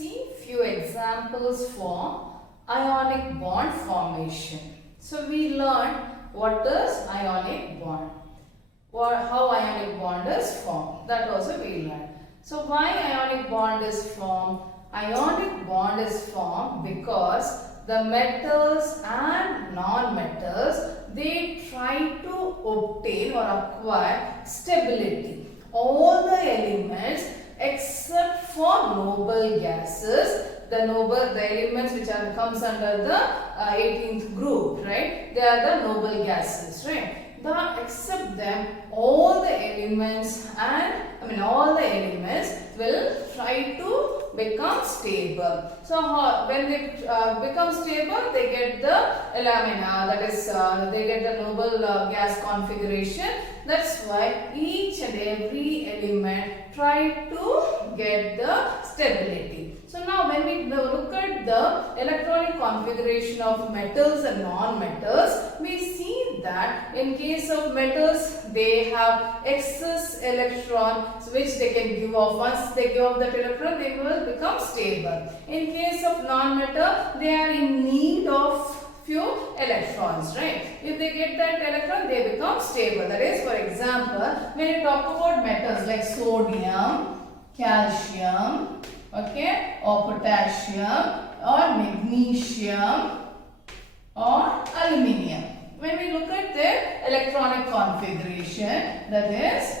see few examples for ionic bond formation. So we learned what is ionic bond, or how ionic bond is formed. That also we learned. So why ionic bond is formed? Ionic bond is formed because the metals and non-metals, they try to obtain or acquire stability. All the elements except for noble gases, the elements which comes under the 18th group, right? They are the noble gases, right? Except them, all the elements all the elements will try to become stable. So when they become stable, they get the they get the noble gas configuration. That's why each and every element try to get the stability. So now when we look at the electronic configuration of metals and non-metals, we see that in case of metals, they have excess electrons which they can give off. Once they give off that electron, they will become stable. In case of non-metal, they are in need of few electrons, right? If they get that electron, they become stable. That is, for example, when you talk about metals like sodium, calcium, okay, or potassium, or magnesium, or aluminium. When we look at their electronic configuration, that is,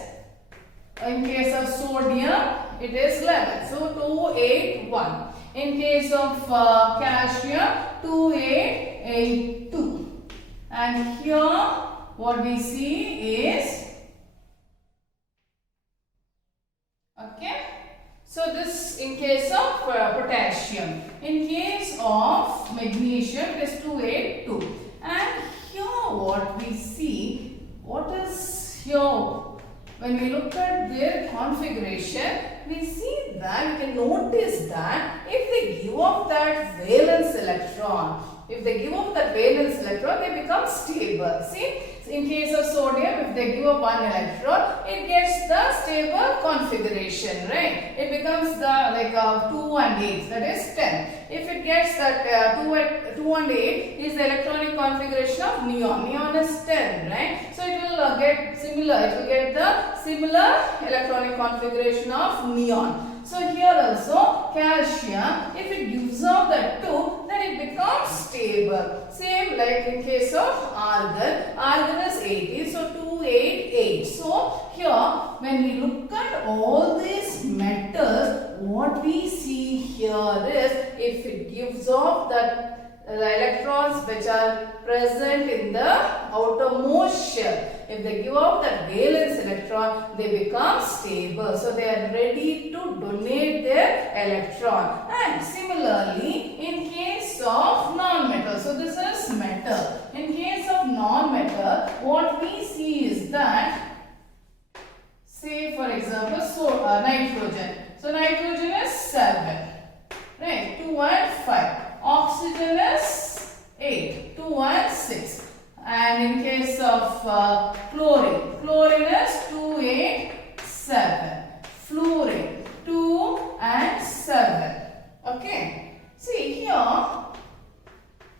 in case of sodium, it is 11. So 281. In case of calcium, 2882. And here, what we see is, okay. So this in case of potassium. In case of magnesium, it is 282. And here what we see, what is here? When we look at their configuration, we see that, we can notice that if they give off that valence electron, they become stable. See, in case of sodium, if they give up one electron, it gets the stable configuration, right? It becomes the 2 and 8, that is 10. If it gets that 2 and 8 is the electronic configuration of neon. Neon is 10, right? So it will get similar. It will get the similar electronic configuration of neon. So here also calcium, if it gives off that 2, then it becomes stable. Same like in case of argon. Argon is 80, so 288. So here when we look at all these metals, what we see here is, if it gives off that the electrons which are present in the outermost shell, if they give off that valence electron, they become stable. So they are ready to donate their electron. And similarly, in case of non-metal, so this is metal. In case of non-metal, what we see is that, say for example, nitrogen. So nitrogen is 7, right? 2 and 5. Oxygen is 8, 2 and 6. And in case of chlorine, chlorine is 2, 8, 7. Fluorine, 2 and 7. Okay. See here,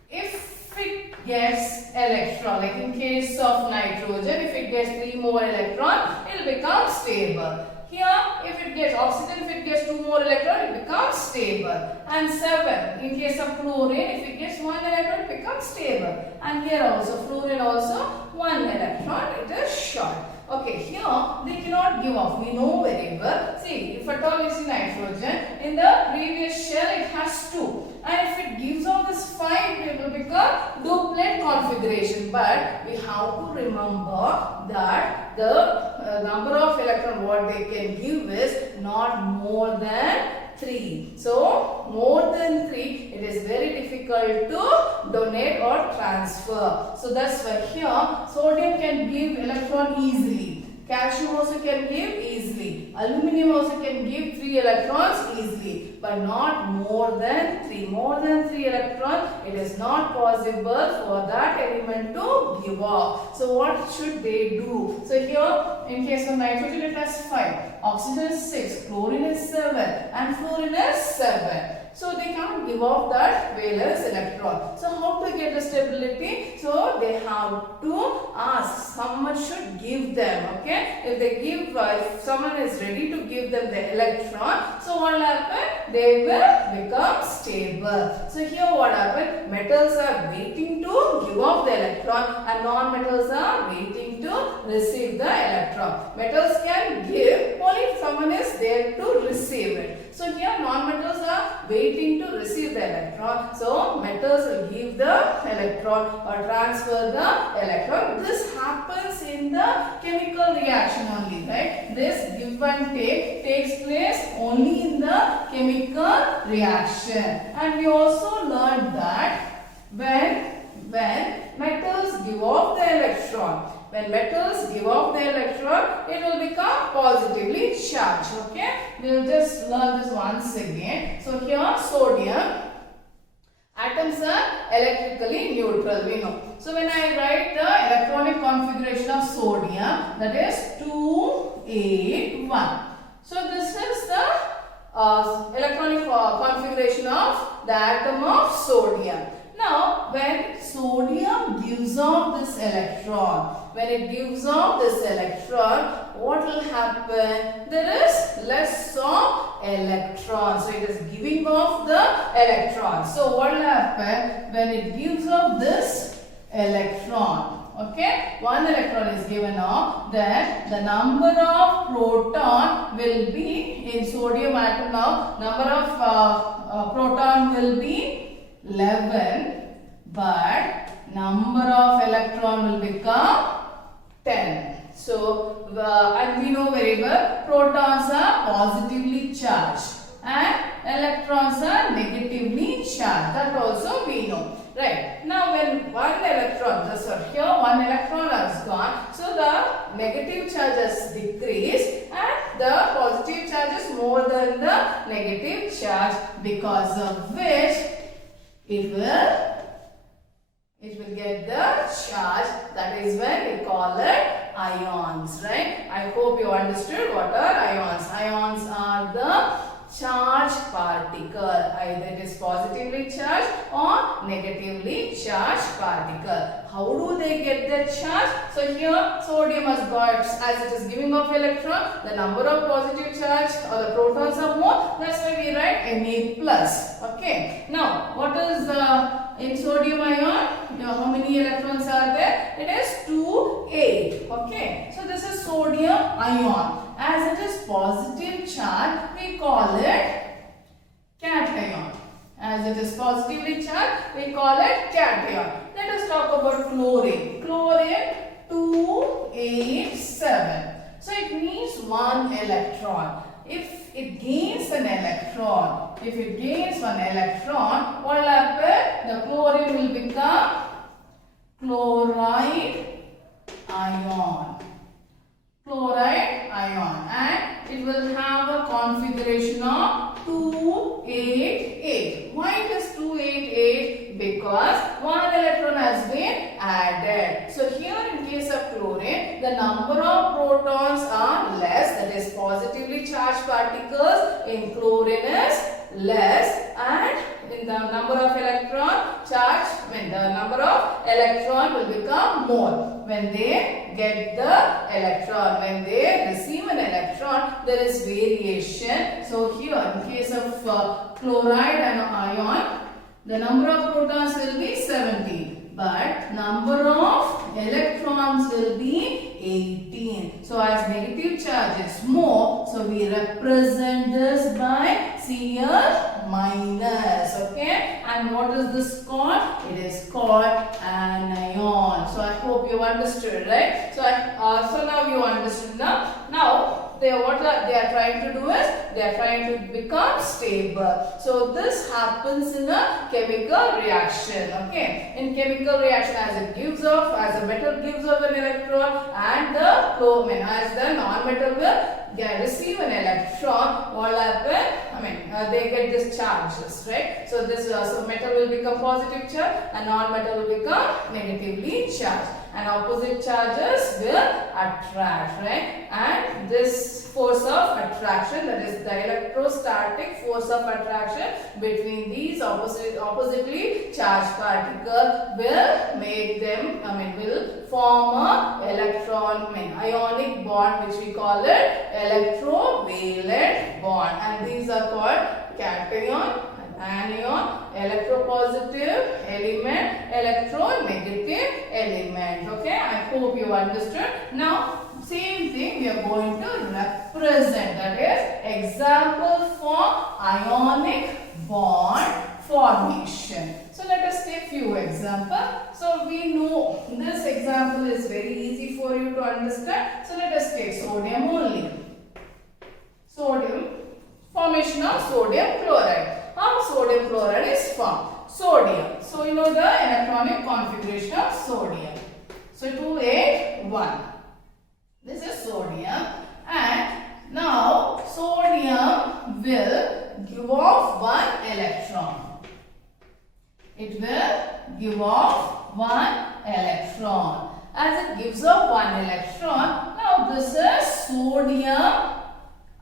if it gets electron, like in case of nitrogen, if it gets 3 more electron, it will become stable. Here, if it gets oxygen, if it gets 2 more electrons, it becomes stable. And 7, in case of chlorine, if it gets 1 electron, it becomes stable. And here also, fluorine also, 1 electron, it is short. Okay, here they cannot give off. We know very well. See, if at all you see nitrogen, in the previous shell it has 2. And if it gives off this 5, it will become duplet configuration. But we have to remember that the number of electrons what they can give is not more than 3. So, more than 3, it is very difficult to donate or transfer. So, that's why here sodium can give electron easily. Calcium also can give easily. easily. Aluminium also can give 3 electrons easily, but not more than 3. More than 3 electrons, it is not possible for that element to give off. So what should they do? So here, in case of nitrogen, it has 5, oxygen is 6, chlorine is 7, and fluorine is 7. So they can't give off that valence electron. So how to get the stability? So they have to ask, someone should give them, okay? If they give, if someone is ready to give them the electron, so what will happen? They will become stable. So here what happened? Metals are waiting to give off the electron and non-metals are waiting to receive the electron. Metals can give only if someone is there to receive it. So here non-metals are waiting to receive the electron. So metals will give the electron or transfer the electron. This happens in the chemical reaction only, right? This give and take takes place only in the chemical reaction. And we also learned that when metals give off the electron, when metals give off the electron, it will become positively charged. Okay, we will just learn this once again. So here sodium, atoms are electrically neutral, we know. So when I write the electronic configuration of sodium, that is 2, 8, 1. So this is the electronic configuration of the atom of sodium. Now, when sodium gives off this electron, when it gives off this electron, what will happen? There is less of electrons. So, it is giving off the electron. So, what will happen when it gives off this electron? Okay, one electron is given off, then the number of proton will be in sodium atom now, number of proton will be 11, but number of electron will become 10. So, and we know very well, protons are positively charged and electrons are negatively charged. That also we know. Right. Now, when one electron, so here one electron has gone, so the negative charge has decreased and the positive charge is more than the negative charge, because of which it will get the charge. That is when we call it ions, right? I hope you understood what are ions. Ions are the charged particle. Either it is positively charged or negatively charged particle. How do they get the charge? So here sodium has got, as it is giving off electron, the number of positive charge or the protons are more. That's why we write Na plus. Okay. Now what is in sodium ion? How many electrons are there? It is 2, 8. Okay. So this is sodium ion. As it is positive charge, we call it cation. As it is positively charged, we call it cation. Let us talk about chlorine. Chlorine 2, 8, 7. So it needs one electron. If it gains an electron, what will happen? The chlorine will become chloride ion. Chloride ion, and it will have a configuration of 2, 8, 8. Why it is 2, 8, 8? Because one electron has been added. So here in case of chlorine, the number of protons are less, that is positively charged particles in chlorine is less, and in the number of electron charge, the number of electron will become more when they get the electron. When they receive an electron, there is variation. So here in case of chloride and ion, the number of protons will be 17, but number of electrons will be 18. So as negative charge is more, so we represent this by Cl minus. Okay, and what is this called? It is called anion. So I hope you understood, right? So so now you understood. Now what they are trying to do is they are trying to become stable. So this happens in a chemical reaction. Okay, in chemical reaction, as it gives off, as a metal gives off an electron, and the as the non-metal will receive an electron, what will happen? They get this charges, right? So this so metal will become positive charge and non-metal will become negatively charged, and opposite charges will attract, right? And this force of attraction, that is the electrostatic force of attraction between these oppositely charged particles will make them, will form a ionic bond, which we call it electrovalent bond, and these are called cation, anion, electropositive element, electronegative element. Okay, I hope you understood. Now same thing we are going to represent, that is example for ionic bond formation. So let us take few examples. So we know this example is very easy for you to understand. So let us take sodium only. Sodium, formation of sodium chloride. How sodium chloride is formed? Sodium. So you know the electronic configuration of sodium. So 281. This is sodium, and now sodium will give off one electron. It will give off one electron. As it gives off one electron, now this is sodium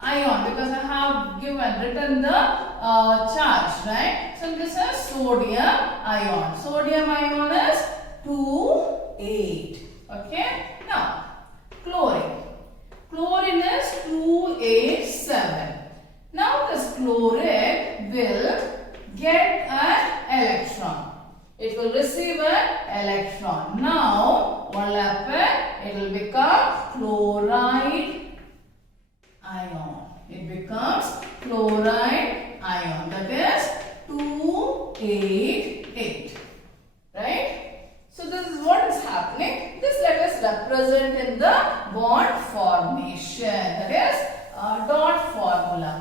ion, because I have written the charge, right? So this is sodium ion. Sodium ion is 2,8. Okay. Now chlorine. Chlorine is 287. Now this chloride will get an electron. It will receive an electron. Now what will happen? It will become chloride ion. It becomes chloride ion. That is 288. Right? So this is what is happening. This let us represent in the bond formation. That is dot formula.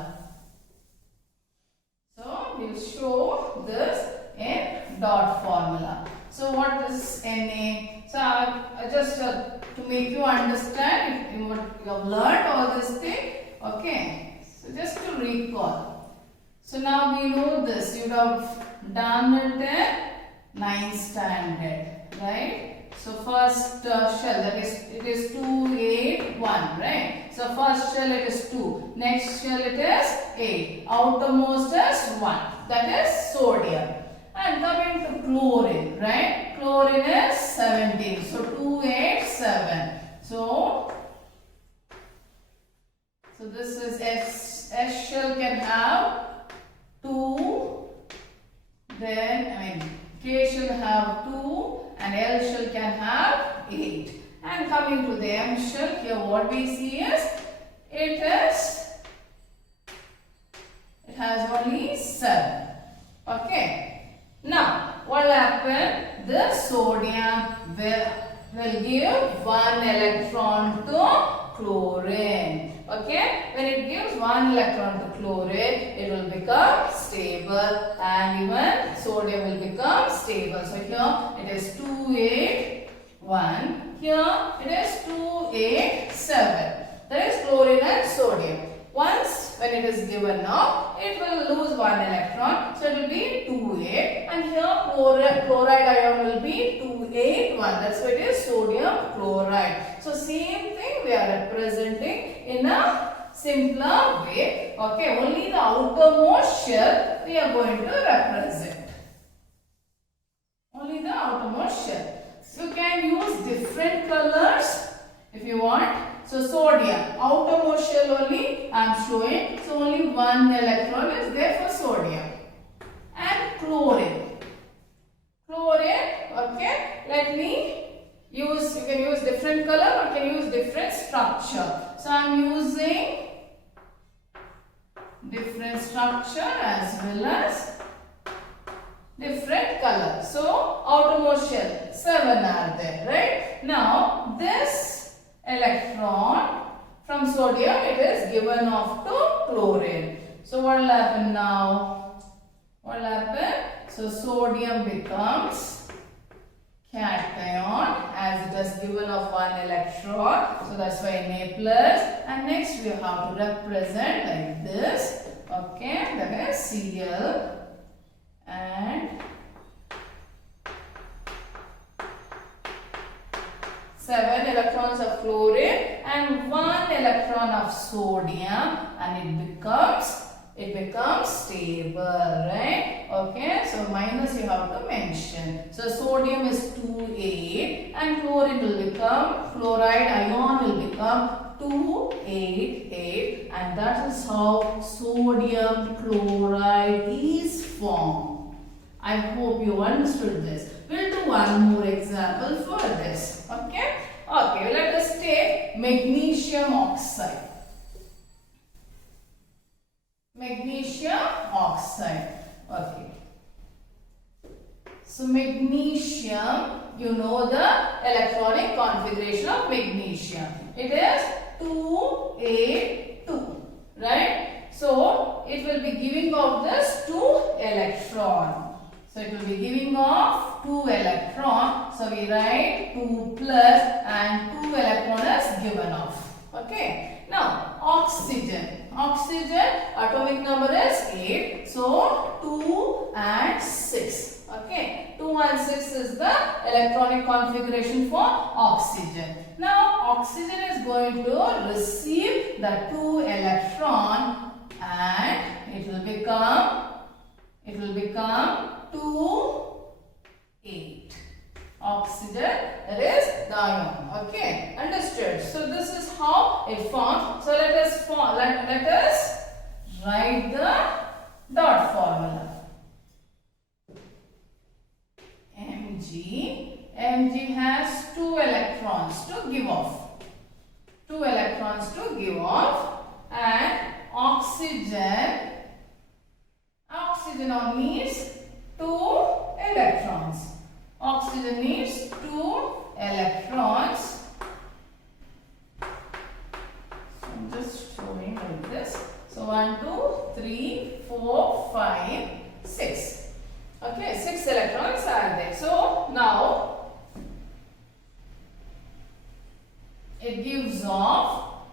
So we will show this in dot formula. So what is Na? So just to make you understand, you have learned all this thing. Okay. So just to recall. So now we know this. You would have done it in 9th standard. Right? So first shell, that is, it is 281, right? So first shell it is 2, next shell it is 8, outermost is 1, that is sodium. And coming to chlorine, right? Chlorine is 17, so 287. So this is S shell can have 2, then K shall have 2, and L shell can have 8. And coming to the M shell, here what we see is it has only 7. Okay. Now what will happen? The sodium will give 1 electron to chlorine. Okay, when it gives 1 electron to chlorine, it will become stable, and even sodium will become stable. So here it is 281, here it is 287. That is chlorine and sodium. Once when it is given now, it will lose 1 electron, so it will be 28, and here chloride ion will be 281. That's why it is sodium chloride. So same thing we are representing in a simpler way. Okay, only the outermost shell we are going to represent. Only the outermost shell. So you can use different colors if you want. So sodium, outermost shell only I am showing. So only 1 electron is there for sodium. And chlorine. Chlorine, okay. Let me use, you can use different color or can use different structure. So I am using different structure as well as different color. So outermost shell, 7 are there, right? Now this electron from sodium, it is given off to chlorine. So what will happen now? What will happen? So sodium becomes cation as it has given of one electron. So that's why Na plus. And next we have to represent like this. Okay, that is Cl and 7 electrons of chlorine and 1 electron of sodium, and it becomes stable, right? Okay, so minus you have to mention. So sodium is 2,8 and chlorine will become, chloride ion will become 2,8,8, and that is how sodium chloride is formed. I hope you understood this. We'll do one more example for this. Okay? Okay, let us take magnesium oxide. Magnesium oxide. Okay. So magnesium, you know the electronic configuration of magnesium. It is 2,8,2, right? So it will be giving off this 2 electron. So it will be giving off 2 electron. So we write 2 plus and 2 electron is given off. Okay. Now oxygen. Oxygen atomic number is 8. So 2 and 6. Okay. 2 and 6 is the electronic configuration for oxygen. Now oxygen is going to receive the 2 electron and it will become 2,8. Oxygen, that is the ion. Okay, understood. So this is how it forms. So let us write the dot formula. Mg has 2 electrons to give off. 2 electrons to give off, and oxygen needs 2 electrons. Oxygen needs 2 electrons. So I'm just showing like this. So 1, 2, 3, 4, 5, 6. Okay, 6 electrons are there. So now it gives off,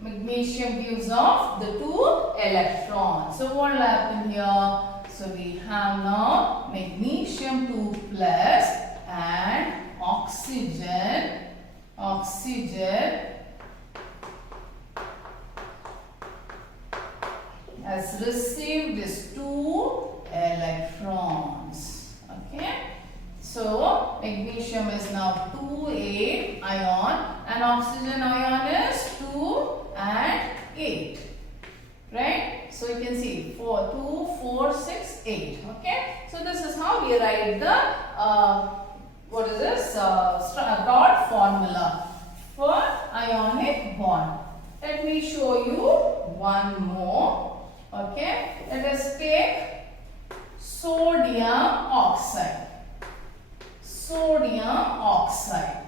magnesium gives off the 2 electrons. So what will happen here? So we have now magnesium 2 plus and oxygen has received these 2 electrons. Okay. So magnesium is now 2,8 ion and oxygen ion is 2 and 8. Right? So you can see 4, 2, 4, 6, 8. Okay. So this is how we write the what is this dot formula for ionic bond. Let me show you one more. Okay. Let us take sodium oxide. Sodium oxide.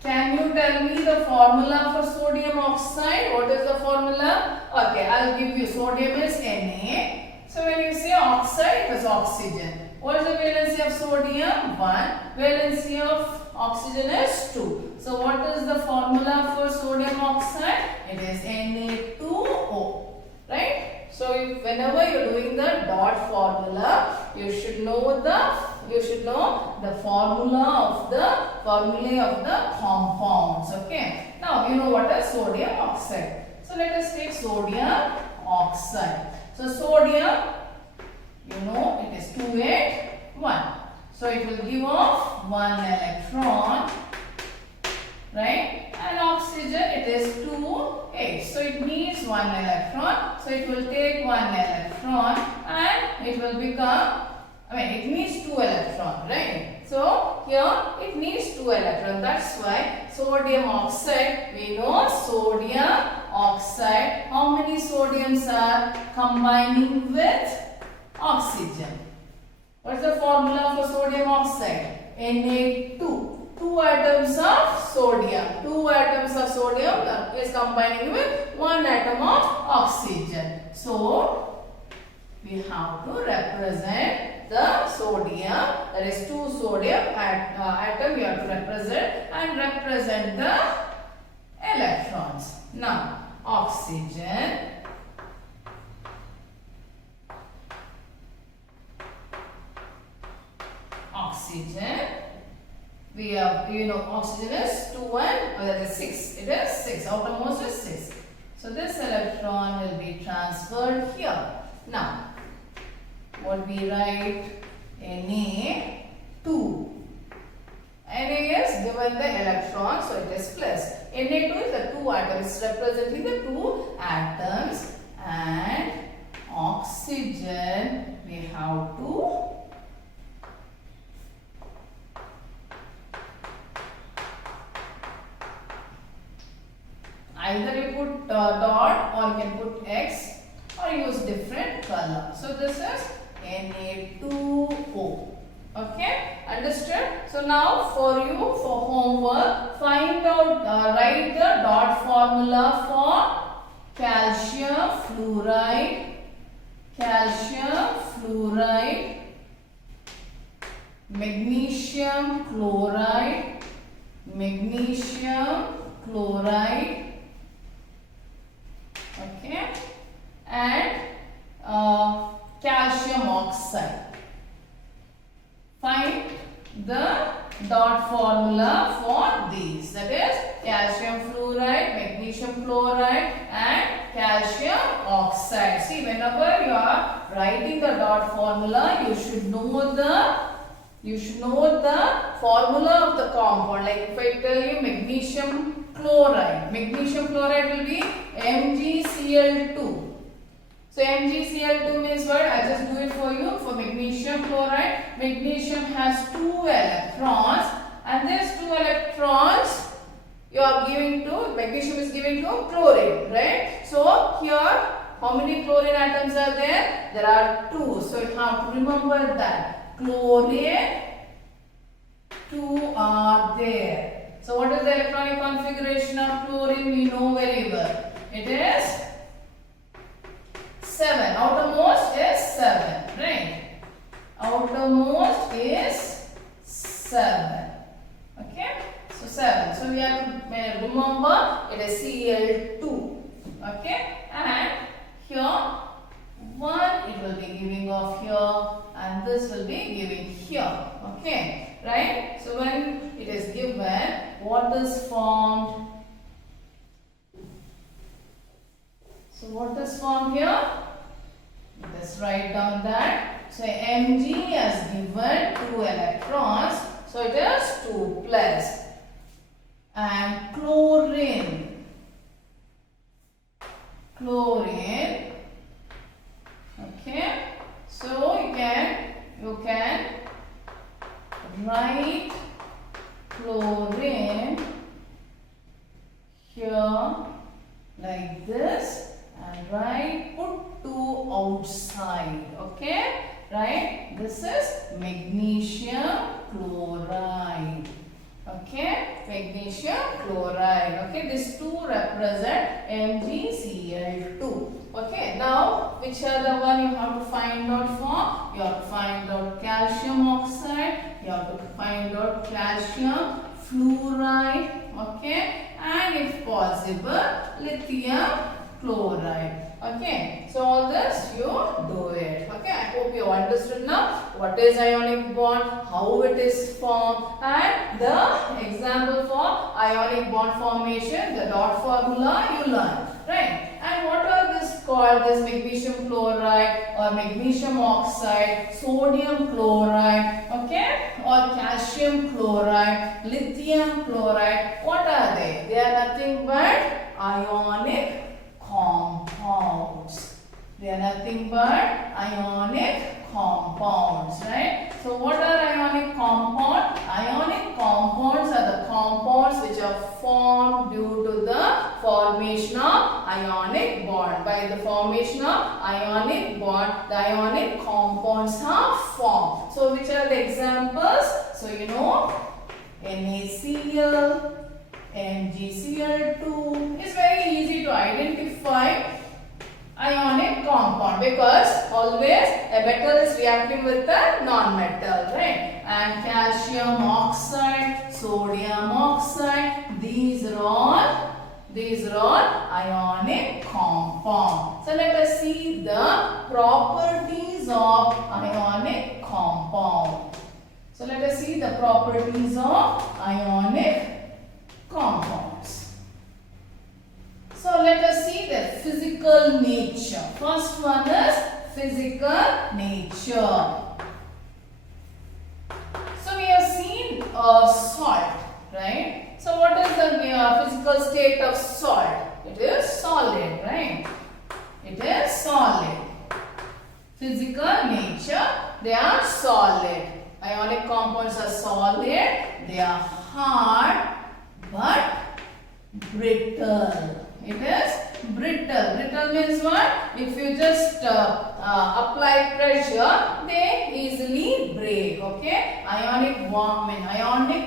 Can you tell me the formula for sodium oxide? What is the formula? Okay, I'll give you. Sodium is Na. So when you say oxide, it is oxygen. What is the valency of sodium? 1. Valency of oxygen is 2. So what is the formula for sodium oxide? It is Na2O. Right? So whenever you are doing the dot formula, you should know the formula of the compounds. Okay. Now you know what is sodium oxide. So let us take sodium oxide. So sodium, you know, it is 281. So it will give off 1 electron, right? And oxygen, it is 2,8. So it needs 1 electron. So it will take 1 electron and it will become, it needs 2 electron, right? So here it needs 2 electron. That's why sodium oxide, we know sodium oxide. How many sodiums are combining with oxygen? What's the formula for sodium oxide? Na2. 2 atoms of sodium. 2 atoms of sodium is combining with 1 atom of oxygen. So we have to represent the sodium, that is 2 sodium atom you have to represent the electrons. Now, oxygen. We have, oxygen is 2 and that is 6. It is 6. Outermost is 6. So this electron will be transferred here. Now, what we write? Na2. Na is given the electron, so it is plus. Na2 is the 2 atoms, representing the 2 atoms, and oxygen we have to either you put dot or you can put X or use different color. So this is Na2O. Okay, understood? So now for you, for homework, find out, write the dot formula for calcium fluoride, magnesium chloride, okay, and calcium oxide. Find the dot formula for these, that is calcium fluoride, magnesium chloride and calcium oxide. See, whenever you are writing the dot formula, you should know the formula of the compound. Like if I tell you magnesium chloride will be MgCl2. So MgCl2 means what? I just do it for you. For magnesium chloride, magnesium has 2 electrons, and these 2 electrons you are giving to, magnesium is giving to chlorine, right? So here, how many chlorine atoms are there? There are 2. So you have to remember that chlorine 2 are there. So what is the electronic configuration of chlorine? We know very well. It is 7. Outermost is 7, right? Outermost is 7. Okay? So 7. So we have to remember it is Cl2. Okay? And here 1 it will be giving off here, and this will be giving here. Okay? Right? So when it is given, what is formed? So what is formed here? Let's write down that. So Mg has given 2 electrons, so it is 2 plus. And chlorine, okay. So you can write chlorine here like this, and write put 2 outside. Okay, right? This is magnesium chloride. Okay, magnesium chloride. Okay, these 2 represent MgCl2. Okay, now which are the one you have to find out for? You have to find out calcium oxide, you have to find out calcium fluoride, okay, and if possible lithium chloride. Okay, so all this you do it. Okay, I hope you understood now what is ionic bond, how it is formed, and the example for ionic bond formation, the dot formula you learn, right? And what are this called? This magnesium chloride or magnesium oxide, sodium chloride, okay, or calcium chloride, lithium chloride. What are they? They are nothing but ionic compounds. They are nothing but ionic compounds, right? So what are ionic compounds? Ionic compounds are the compounds which are formed due to the formation of ionic bond. By the formation of ionic bond, the ionic compounds are formed. So which are the examples? So you know, NaCl, MgCl2 is very easy to identify. ionic compound, because always a metal is reacting with a non-metal, right? And calcium oxide, sodium oxide, these are all ionic compound. So let us see the properties of ionic compound. So let us see the properties of ionic compounds. So let us see their physical nature. First one is physical nature. So we have seen salt, right? So what is the physical state of salt? It is solid, right? It is solid. Physical nature, they are solid. Ionic compounds are solid. They are hard but brittle. It is brittle. Brittle means what? If you just apply pressure, they easily break. Okay? Ionic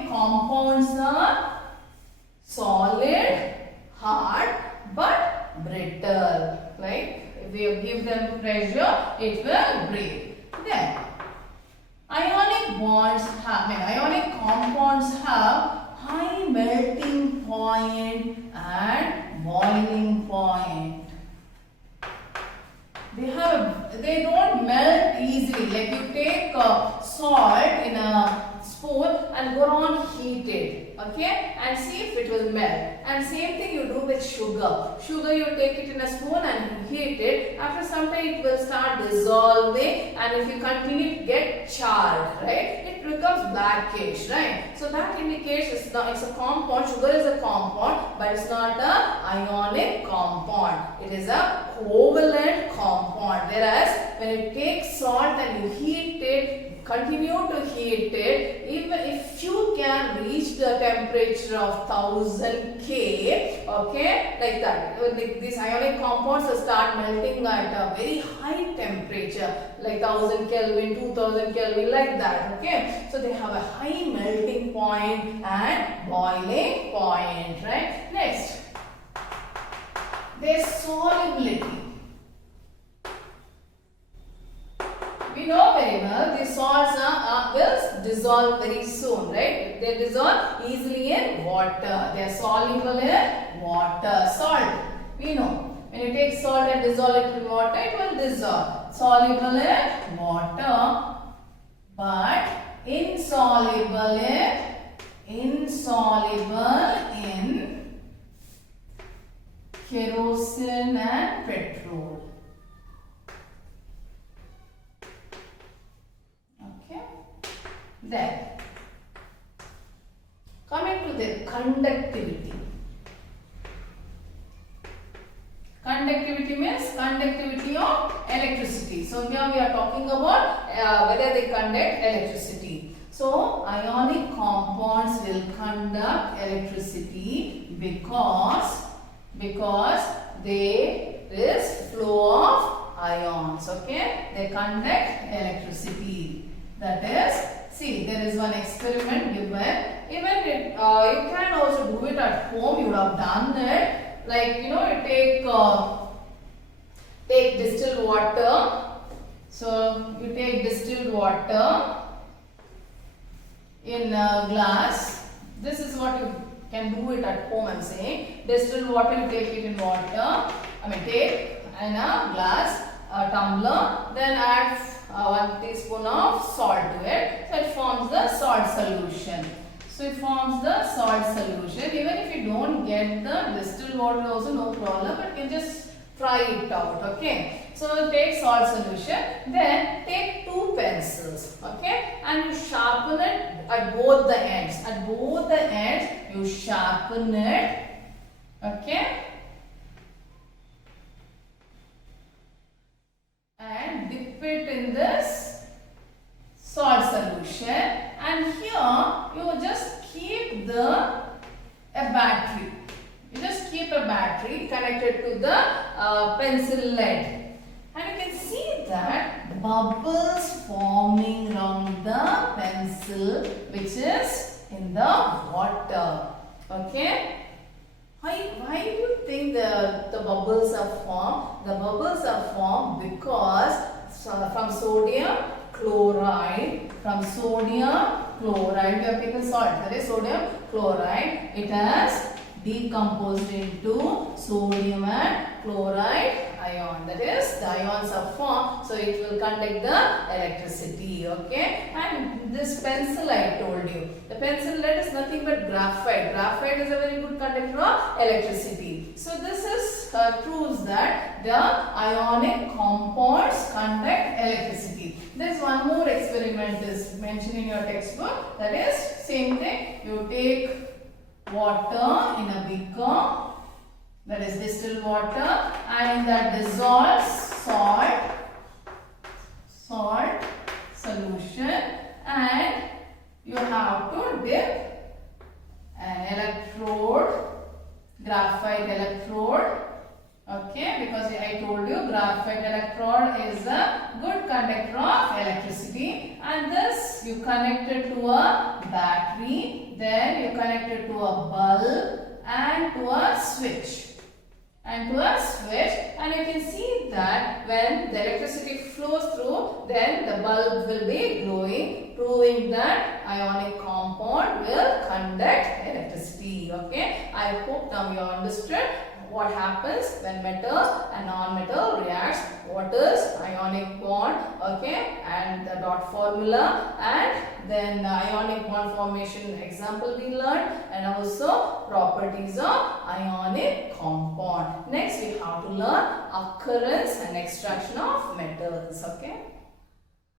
compounds are solid, hard, but brittle. Like if you give them pressure, it will break. Then ionic compounds have high melting point and boiling point. They don't melt easily. Like you take salt in a spoon and go on heat it, okay, and see if it will melt. And same thing you do with sugar. Sugar, you take it in a spoon and heat it. After some time it will start dissolving, and if you continue to get charred, right, it becomes blackish, right? So that indicates it's a compound. Sugar is a compound, but it's not a ionic compound. It is a covalent compound. Whereas when you take salt and you heat it, continue to heat it, even if you can reach the temperature of 1000 K, okay, like that. These ionic compounds will start melting at a very high temperature, like 1000 Kelvin, 2000 Kelvin, like that, okay. So they have a high melting point and boiling point, right? Next, their solubility. We know very well these salts will dissolve very soon, right? They dissolve easily in water. They are soluble in water. Salt, we know. When you take salt and dissolve it in water, it will dissolve. Soluble in water, but insoluble in kerosene and petrol. Then, coming to the conductivity. Conductivity means conductivity of electricity. So here we are talking about whether they conduct electricity. So ionic compounds will conduct electricity because there is flow of ions. Okay, they conduct electricity. That is, see, there is one experiment given. Even you can also do it at home. You would have done it. Like, you know, you take distilled water. So you take distilled water in a glass. This is what you can do it at home. I'm saying distilled water. You take it in water. Take in a glass, a tumbler. Then add 1 teaspoon of salt to it. So it forms the salt solution. So it forms the salt solution. Even if you don't get the distilled water also, no problem, but you can just try it out. Okay. So take salt solution. Then take 2 pencils. Okay. And you sharpen it at both the ends. At both the ends, you sharpen it. Okay. And dip it in this salt solution, and here you just keep a battery. You just keep a battery connected to the pencil lead, and you can see that bubbles forming around the pencil which is in the water. Okay. Why do you think the bubbles are formed? The bubbles are formed because from sodium chloride, we have taken salt, that is sodium chloride, it has decomposed into sodium and chloride ion. That is, the ions are formed, so it will conduct the electricity. Okay, and this pencil I told you, the pencil lead is nothing but graphite. Graphite is a very good conductor of electricity. So this is proves that the ionic compounds conduct electricity. There is one more experiment is mentioned in your textbook. That is same thing. You take water in a beaker, that is distilled water, and in that dissolves salt solution, and you have to dip an electrode, graphite electrode. Okay, because I told you graphite electrode is a good conductor of electricity, and this you connect it to a battery, then you connect it to a bulb and to a switch. And you can see that when the electricity flows through, then the bulb will be glowing, proving that ionic compound will conduct electricity. Okay, I hope now you understood what happens when metal and non-metal reacts, what is ionic bond, okay, and the dot formula, and then the ionic bond formation example we learned, and also properties of ionic compound. Next we have to learn occurrence and extraction of metals. Okay.